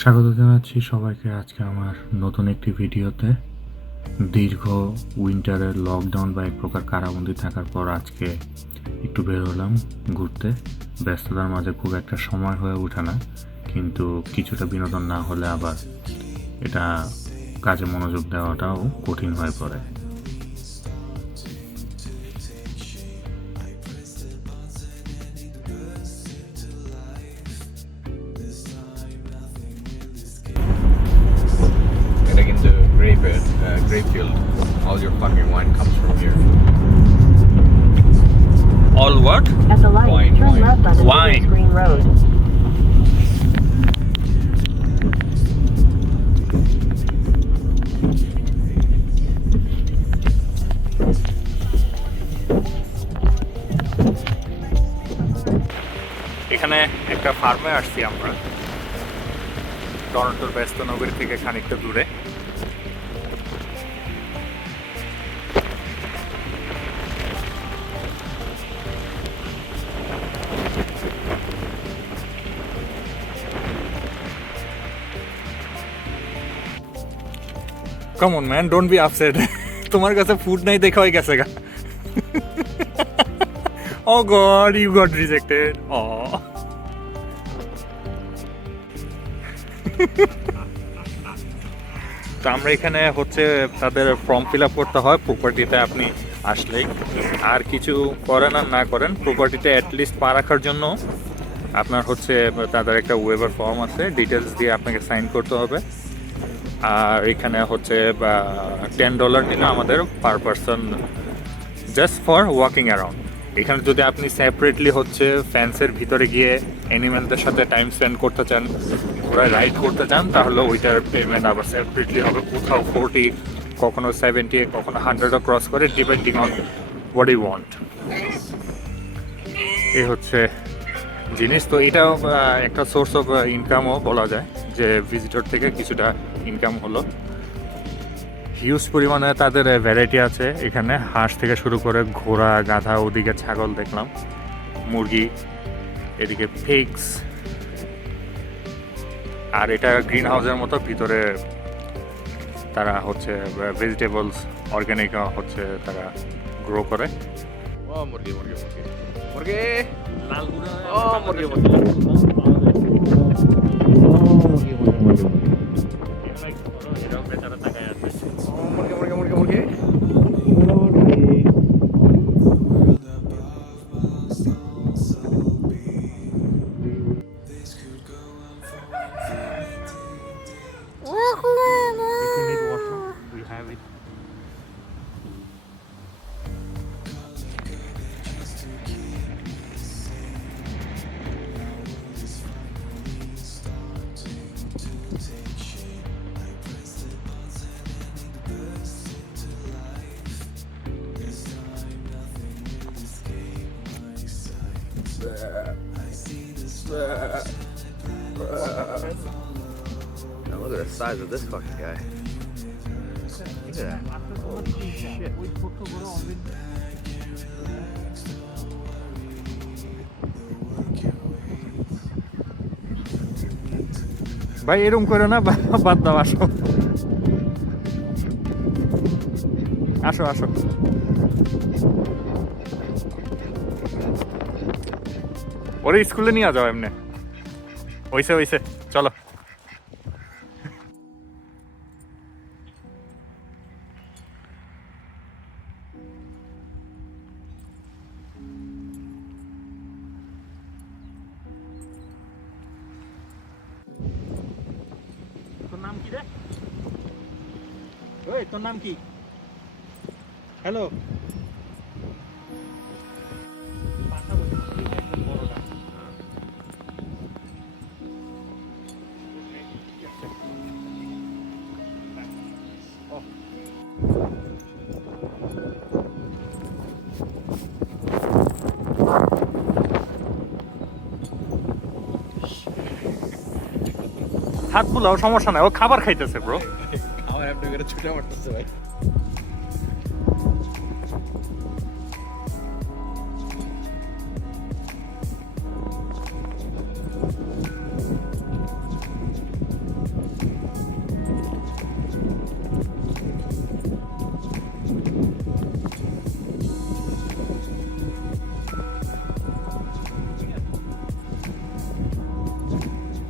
স্বাগত জানাচ্ছি সবাইকে আজকে আমার নতুন একটি ভিডিওতে। দীর্ঘ উইন্টারের লকডাউন বা এক প্রকার কারাবন্দি থাকার পর আজকে একটু বের হলাম ঘুরতে। ব্যস্ততার মাঝে খুব একটা সময় হয়ে ওঠে না, কিন্তু কিছুটা বিনোদন না হলে আবার এটা কাজে মনোযোগ দেওয়াটাও কঠিন হয়ে পড়ে। Into grape field. All your fucking wine comes from here. All what? At the light, Wine, turn wine. left on Wine. the Green Road. এখানে একটা ফার্মে আসছি আমরা, টরন্টোর ব্যস্ত নগরী থেকে খানিকটা দূরে। Come on man, don't be upset. তোমার কাছে ফুড নাই দেখা হয়ে গেছে গা। Oh god, you got rejected. Oh. তো আমরা এখানে হচ্ছে তাদের ফর্ম ফিল আপ করতে হয় প্রপার্টিতে আপনি আসলেই। আর কিছু করেন আর না করেন, প্রপার্টিতে অ্যাটলিস্ট পা রাখার জন্য আপনার হচ্ছে তাদের একটা ওয়েবার ফর্ম আছে, ডিটেলস দিয়ে আপনাকে সাইন করতে হবে। আর এখানে হচ্ছে $10 নিল আমাদের per person, just for walking around. এখানে যদি আপনি সেপারেটলি হচ্ছে ফ্যান্সের ভিতরে গিয়ে অ্যানিমেলদের সাথে টাইম স্পেন্ড করতে চান, ঘোড়ায় রাইড করতে চান, তাহলে ওইটার পেমেন্ট আবার সেপারেটলি হবে। কোথাও 40, কখনো 70, কখনো 100ও ক্রস করে, depending on what you want. এই হচ্ছে জিনিস। তো এটাও একটা সোর্স অফ ইনকামও বলা যায়, যে ভিজিটর থেকে কিছুটা ইনকাম হলো। হিউজ পরিমাণে তাদের ভ্যারাইটি আছে এখানে, হাঁস থেকে শুরু করে ঘোড়া, গাধা, ওদিকে ছাগল দেখলাম, মুরগি, এদিকে পিগস। আর এটা গ্রিন হাউসের মতো, ভিতরে তারা হচ্ছে ভেজিটেবলস অর্গ্যানিক হচ্ছে তারা গ্রো করে। Oh, murgi. Murgi. Lal Oh, murgi. Murgi. Now look at the size of this fucking guy. Look at that. Holy shit. ভাই এরকম করে না, বাদ দাও, আসো আসো আসো। ওরে স্কুলে নিয়ে যাও এমনি। হইছে চলো। তোর নাম কি রে? ওই তোর নাম কি? হ্যালো। হাত বুলাও, সমস্যা নাই, ও খাবার খাইতেছে ব্রো। আমার এমনি করে ছুটে মারতেছে ভাই।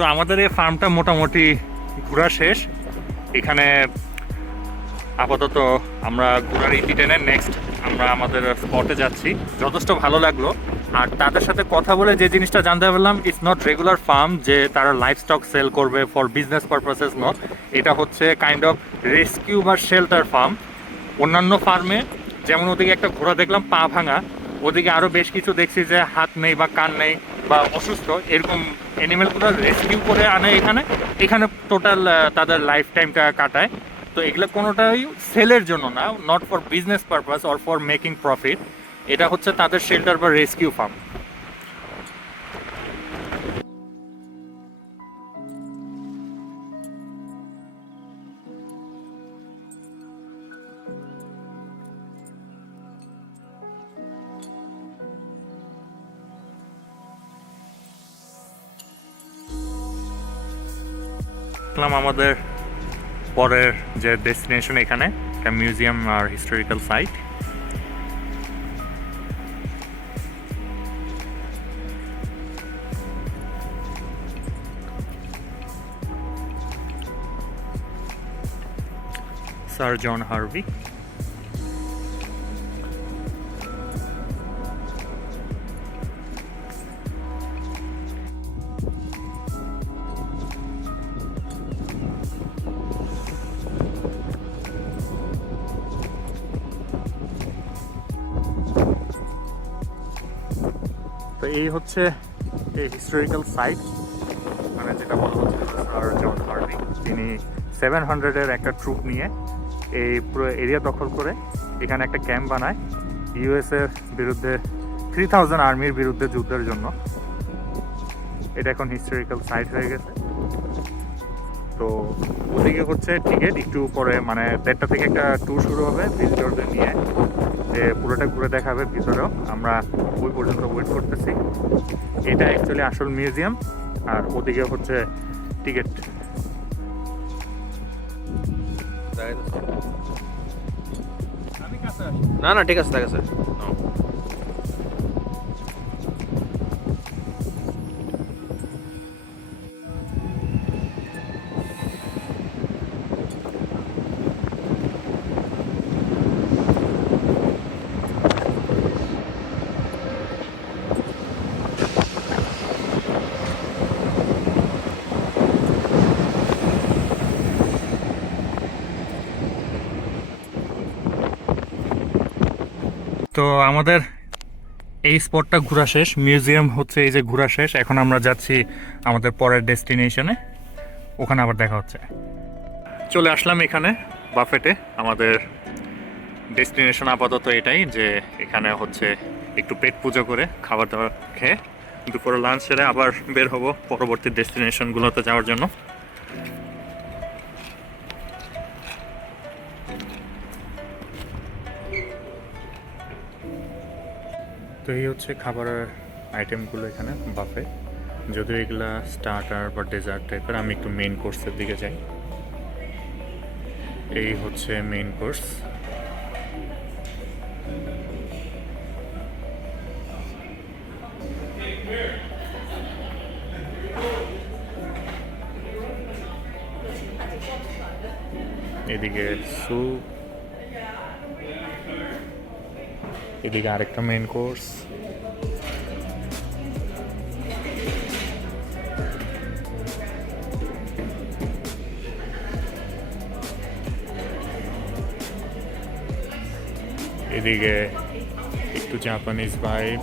তো আমাদের এই ফার্মটা মোটামুটি ঘোরা শেষ। এখানে আপাতত আমরা ঘোরার ইতি টেনে নেক্সট আমরা আমাদের স্পটে যাচ্ছি। যথেষ্ট ভালো লাগলো। আর তাদের সাথে কথা বলে যে জিনিসটা জানতে পারলাম, ইটস নট রেগুলার ফার্ম যে তারা লাইফ স্টক সেল করবে ফর বিজনেস পারপাসেস নট। এটা হচ্ছে কাইন্ড অফ রেস্কিউ বা শেল্টার ফার্ম। অন্যান্য ফার্মে যেমন ওদিকে একটা ঘোড়া দেখলাম পা ভাঙা, ওদিকে আরও বেশ কিছু দেখছি যে হাত নেই বা কান নেই বা অসুস্থ, এরকম অ্যানিমেলগুলো রেস্কিউ করে আনে এখানে। এখানে টোটাল তাদের লাইফ টাইমটা কাটায়। তো এগুলো কোনোটাই সেলের জন্য না, not for business purpose or for making profit. এটা হচ্ছে তাদের শেল্টার বা রেস্কিউ ফার্ম। আমাদের পরের যে ডেস্টিনেশন এখানে একটা মিউজিয়াম আর হিস্টোরিক্যাল সাইট। স্যার জন হার্ভি। তো এই হচ্ছে এই হিস্টোরিক্যাল সাইট, মানে যেটা বলা হচ্ছে স্যার জন হার্ভি। তিনি 700-এর একটা ট্রুপ নিয়ে এই পুরো এরিয়া দখল করে এখানে একটা ক্যাম্প বানায় ইউএসের বিরুদ্ধে 3000 আর্মির বিরুদ্ধে যুদ্ধের জন্য। এটা এখন হিস্টোরিক্যাল সাইট হয়ে গেছে। তো ওদিকে হচ্ছে টিকিট একটু পরে, মানে 1:30 থেকে একটা ট্যুর শুরু হবে ভিজিটরদের নিয়ে, যে পুরোটা ঘুরে দেখাবে ভিতরেও। আমরা ওই পর্যন্ত ওয়েট করতেছি। এটা অ্যাকচুয়ালি আসল মিউজিয়াম, আর ওদিকে হচ্ছে টিকিট। না না ঠিক আছে, ঠিক আছে। তো আমাদের এই স্পটটা ঘোরা শেষ, মিউজিয়াম হচ্ছে এই যে ঘোরা শেষ। এখন আমরা যাচ্ছি আমাদের পরের ডেস্টিনেশনে, ওখানে আবার দেখা হচ্ছে। চলে আসলাম এখানে বাফেটে। আমাদের ডেস্টিনেশন আপাতত এটাই, যে এখানে হচ্ছে একটু পেট পুজো করে খাবার দাবার খেয়ে দুপুরে লাঞ্চ সেরে আবার বের হব পরবর্তী ডেস্টিনেশনগুলোতে যাওয়ার জন্য। তো এই হচ্ছে খাবারের আইটেমগুলো এখানে বাফে। যদিও এগুলা স্টার্টার বা ডেজার্ট টাইপের, আমি একটু মেইন কোর্সের দিকে যাই। এই হচ্ছে মেইন কোর্স। এদিকে স্যুপ, এদিকে আরেকটা মেইন কোর্স, এদিকে একটু Japanese vibe,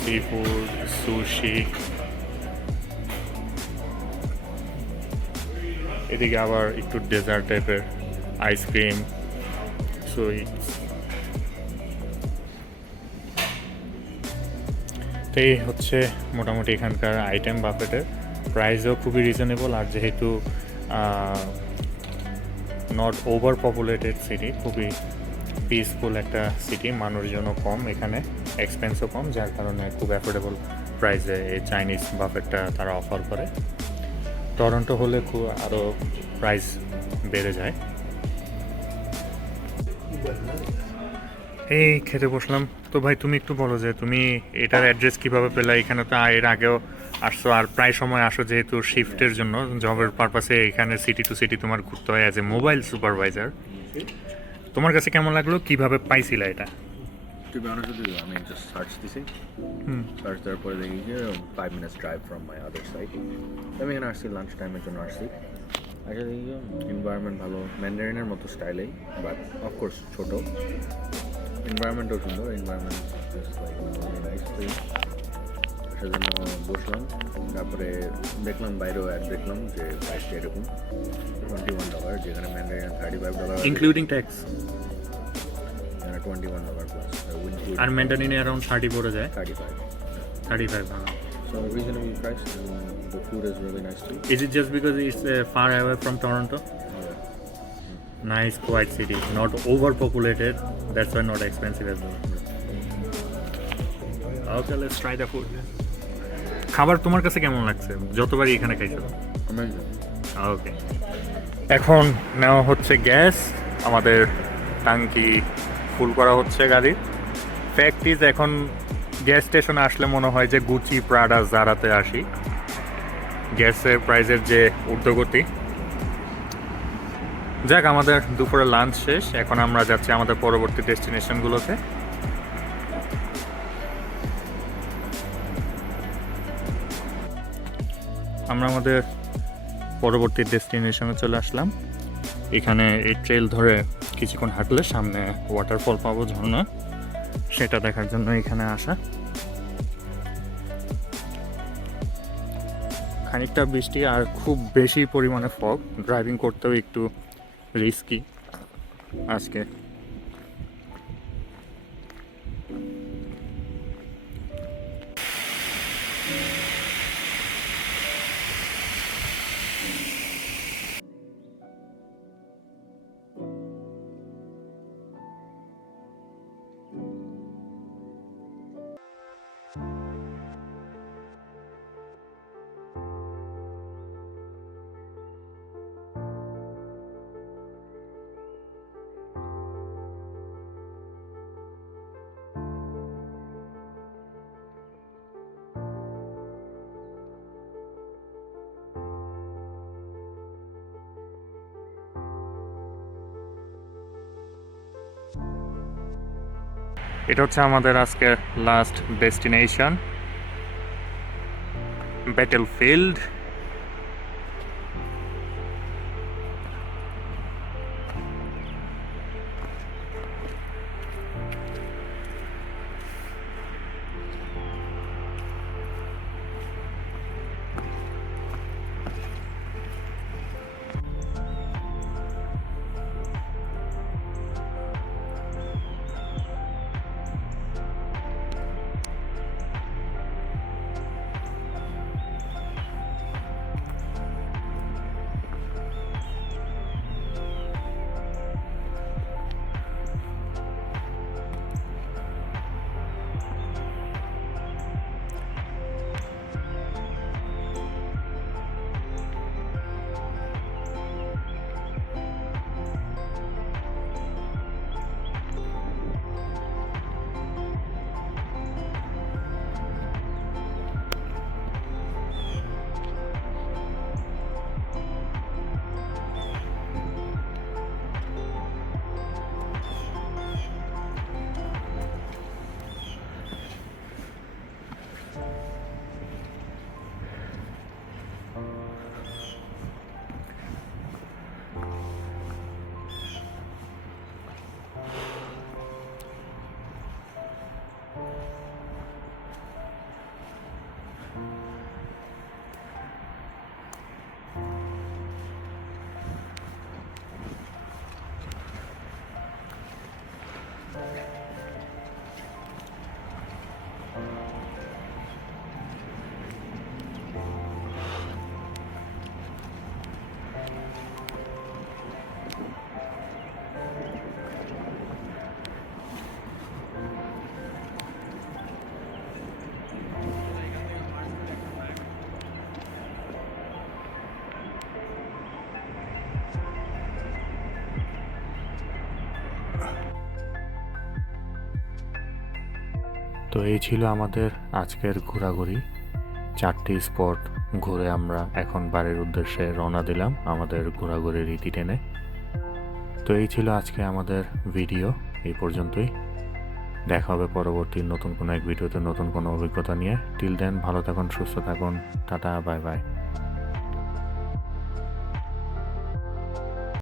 sea food, sushi, এদিকে আবার একটু ডেজার্ট টাইপের আইসক্রিম, সুইটস। তো এই হচ্ছে মোটামুটি এখানকার আইটেম বাফেটের। প্রাইসও খুবই রিজনেবল, আর যেহেতু নট ওভার পপুলেটেড সিটি, খুবই পিসফুল একটা সিটি, মানুষজনও কম এখানে, এক্সপেন্সও কম, যার কারণে খুব অ্যাফোর্ডেবল প্রাইসে এই চাইনিজ বাফেটটা তারা অফার করে। টরন্টো হলে খুব আরও প্রাইস বেড়ে যায়। এই খেতে বসলাম। তো ভাই তুমি একটু বলো যে তুমি এটার অ্যাড্রেস কিভাবে পেলে? এখানে তো এর আগেও আসছো, আর প্রায় সময় আসো যেহেতু শিফটের জন্য, জবের পারপাসে এখানে সিটি টু সিটি তোমার ঘুরতে হয় অ্যাজ এ মোবাইল সুপারভাইজার। তোমার কাছে কেমন লাগলো, কিভাবে পাইছিলা এটা? To be honest with you, I mean, just search this thing. Search there for the 5 minutes drive from my other site. আমি এখানে আসছি লাঞ্চ টাইমের জন্য আসছি। আসলে এনভায়রনমেন্ট ভালো, ম্যান্ডারিনের মতো স্টাইলেই, বাট অফকোর্স ছোট। এনভায়রনমেন্টও সুন্দর, এনভায়রনমেন্ট নাইস। সেজন্য বসলাম, তারপরে দেখলাম বাইরেও অ্যাড দেখলাম যে প্রাইসটা এরকম $21, যেখানে ম্যান্ডারিন $35, ইনক্লুডিং ট্যাক্স। এখানে $21 প্লাস আর মেন্টানিনে অ্যারাউন্ড 30 পড়ে যায়। 35. 35। So reasonably priced, and the food is really nice too. Is it just because it's far away from Toronto? Yeah. Nice, quiet city, not overpopulated. That's why not expensive as well. Okay, let's try the food. খাবার তোমার কাছে কেমন লাগছে যতবারই এখানে খাইছো? Amazing. ওকে, এখন নেওয়া হচ্ছে গ্যাস, আমাদের ট্যাঙ্কি ফুল করা হচ্ছে গাড়ির। ফ্যাক্ট ইজ এখন গ্যাস স্টেশনে আসলে মনে হয় যে গুচি, প্রাডা, জারাতে আসি। গ্যাসের প্রাইসের যে ঊর্ধ্বগতি। যাক, আমাদের দুপুরে লাঞ্চ শেষ, এখন আমরা যাচ্ছি আমাদের পরবর্তী ডেস্টিনেশনগুলোতে। আমরা আমাদের পরবর্তী ডেস্টিনেশনে চলে আসলাম। এখানে এই ট্রেল ধরে কিছুক্ষণ হাঁটলে সামনে ওয়াটারফল পাবো, ঝর্ণা, সেটা দেখার জন্য এখানে আসা। খানিকটা বৃষ্টি আর খুব বেশি পরিমাণে ফগ, ড্রাইভিং করতেও একটু রিস্কি আজকে। এটা হচ্ছে আমাদের আজকের লাস্ট ডেস্টিনেশন, ব্যাটেলফিল্ড। তো এই ছিল আমাদের আজকের ঘোরাঘুরি। 4টি স্পট ঘুরে আমরা এখন বাড়ির উদ্দেশ্যে রওনা দিলাম আমাদের ঘোরাঘুরির রীতি টেনে। তো এই ছিল আজকে আমাদের ভিডিও, এই পর্যন্তই। দেখা হবে পরবর্তী নতুন কোনো এক ভিডিওতে নতুন কোনো অভিজ্ঞতা নিয়ে। টিল দেন ভালো থাকুন, সুস্থ থাকুন, টাটা, বাই বাই।